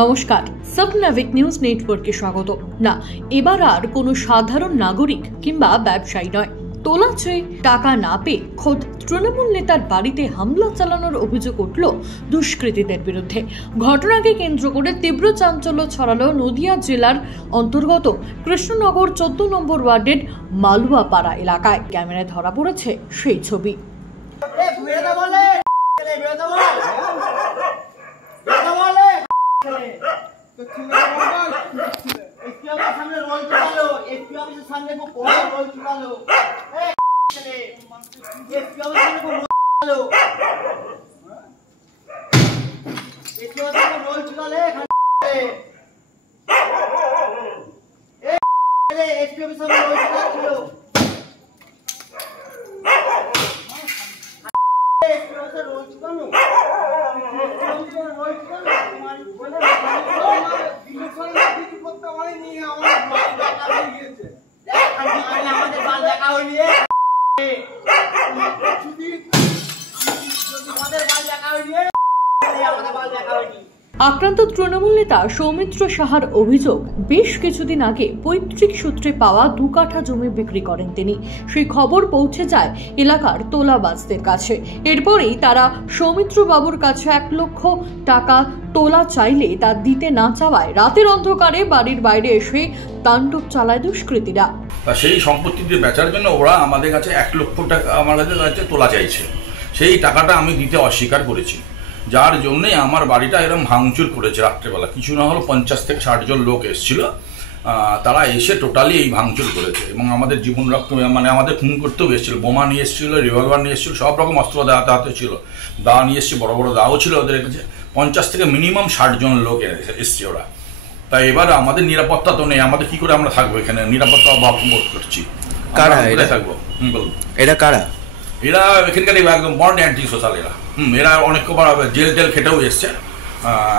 নমস্কার, সবনাভিক নিউজ নেটওয়ার্কে স্বাগত। না, এবার আর কোনো সাধারণ নাগরিক কিংবা ব্যবসায়ী নয়, তোলা চেয়ে টাকা না পেয়ে খোদ তৃণমূল নেতার বাড়িতে হামলা চালানোর অভিযোগ উঠল দুষ্কৃতীদের বিরুদ্ধে। ঘটনাকে কেন্দ্র করে তীব্র চাঞ্চল্য ছড়ালো নদিয়া জেলার অন্তর্গত কৃষ্ণনগর 14 নম্বর ওয়ার্ডের মালুয়াপাড়া এলাকায়। ক্যামেরায় ধরা পড়েছে সেই ছবি। আক্রান্ত তৃণমূল নেতা সৌমিত্র সাহার অভিযোগ, বেশ কিছুদিন আগে পৈতৃক সূত্রে পাওয়া 2 কাঠা জমি বিক্রি করেন তিনি। সেই খবর পৌঁছে যায় এলাকার তোলাবাজদের কাছে। এরপরেই তারা সৌমিত্র বাবুর কাছে 1 লক্ষ টাকা তোলা চাইলে তা দিতে না চাওয়ায় রাতের অন্ধকারে বাড়ির বাইরে এসে তাণ্ডব চালায় দুষ্কৃতীরা। সেই সম্পত্তি বেচার জন্য ওরা আমাদের কাছে 1 লক্ষ টাকা আমার কাছে তোলা চাইছে। সেই টাকাটা আমি দিতে অস্বীকার করেছি, যার জন্যে আমার বাড়িটা এরকম ভাঙচুর করেছে রাত্রেবেলা। কিছু না হলো 50 থেকে 60 জন লোক এসেছিল, তারা এসে টোটালি এই ভাঙচুর করেছে এবং আমাদের জীবন রক্ত মানে আমাদের খুন করতেও এসেছিলো। বোমা নিয়ে এসেছিলো, রিভলভার নিয়ে এসেছিলো, সব রকম অস্ত্র হাতে ছিল, দা নিয়ে এসছে, বড় বড় দাও ছিল ওদের কাছে। 50 থেকে মিনিমাম 60 জন লোক এসছে ওরা। তাই এবার আমাদের নিরাপত্তা তো নেই, আমাদের কি করে আমরা থাকবো এখানে, নিরাপত্তা অভাব বোধ করছি। কারা থাকবো বলুন? এটা কারা? এরা এখানকার একদম বন্ড অ্যান্টি সোশ্যাল। এরা অনেক জেল খেটেও এসছে।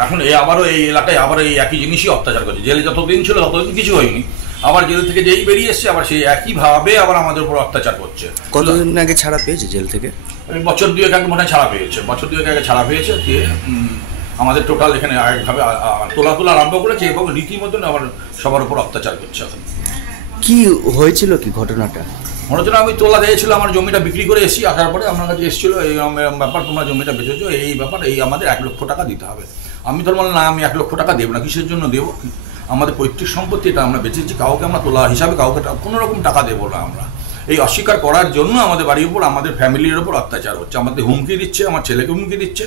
এখন আবারও এই এলাকায় আবার এই একই জিনিসই অত্যাচার করছে। জেলে যতদিন ছিল ততদিন কিছু হয়নি, আবার জেল থেকে যেই বেরিয়ে এসছে আবার সেই একইভাবে আবার আমাদের উপর অত্যাচার করছে। কতদিন আগে ছাড়া পেয়েছে জেল থেকে? বছর 2 আগে মনে হয় ছাড়া পেয়েছে, বছর 2 আগে ছাড়া পেয়েছে। দিয়ে আমাদের টোটাল এখানে আরেকভাবে তোলা আরম্ভ করেছে এবং রীতিমতন আবার সবার উপর অত্যাচার করছে। এখন কি হয়েছিল, কি ঘটনাটা? মনে হচ্ছে আমি তোলা দিয়েছিল, আমার জমিটা বিক্রি করে এসেছি। আসার পরে আমার কাছে এসেছিল এই ব্যাপার, তোমরা জমিটা বেচেছো, এই ব্যাপার, এই আমাদের 1 লক্ষ টাকা দিতে হবে। আমি তো বললাম না, আমি 1 লক্ষ টাকা দেবো না। কিসের জন্য দেবো? আমাদের পৈতৃক সম্পত্তি, এটা আমরা বেচেছি, কাউকে আমরা তোলা হিসাবে কাউকে কোনো রকম টাকা দেবো না আমরা। এই অস্বীকার করার জন্য আমাদের বাড়ির উপর, আমাদের ফ্যামিলির উপর অত্যাচার হচ্ছে। আমাদের হুমকি দিচ্ছে, আমার ছেলেকে হুমকি দিচ্ছে।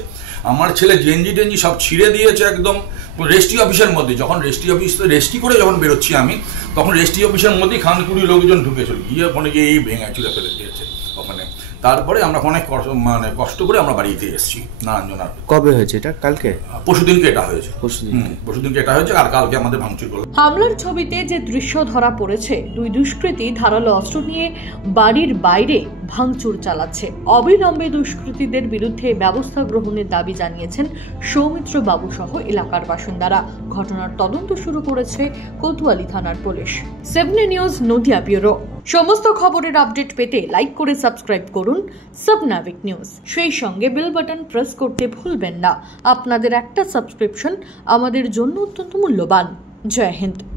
আমার ছেলে গেঞ্জি সব ছিঁড়ে দিয়েছে একদম রেজিস্ট্রি অফিসের মধ্যে। যখন রেজিস্ট্রি করে যখন বেরোচ্ছি আমি, তখন রেজিস্ট্রি অফিসের মধ্যেই 100 লোকজন ঢুকেছিল, গিয়ে ওখানে গিয়ে এই ভেঙে চুলে ফেলে দিয়েছে ওখানে। তারপরে আমরা অনেক কষ্ট করে আমরা বাড়িতে এসেছি নারায়ণজনার। কবে হয়েছে এটা? কালকে? পরশুদিনকে এটা হয়েছে। পরশুদিনকে এটা হয়েছে, আর কালকে আমাদের ভাঙচুর করলো। হামলার ছবিতে যে দৃশ্য ধরা পড়েছে, 2 দুষ্কৃতী ধারালো অস্ত্র নিয়ে বাড়ির বাইরে ভাঙচুর চালাচ্ছে। অবিলম্বে দুষ্কৃতীদের বিরুদ্ধে ব্যবস্থা গ্রহণের দাবি জানিয়েছেন সৌমিত্র বাবু সহ এলাকার বাসিন্দারা। ঘটনার তদন্ত শুরু করেছে কোতোয়ালি থানার পুলিশ। 7 news Nadia bureau. সমস্ত খবরের আপডেট পেতে লাইক করে সাবস্ক্রাইব করুন সবনাভিক নিউজ। সেই সঙ্গে বেল বাটন প্রেস করতে ভুলবেন না। আপনাদের একটা সাবস্ক্রিপশন আমাদের জন্য অত্যন্ত মূল্যবান। জয় হিন্দ।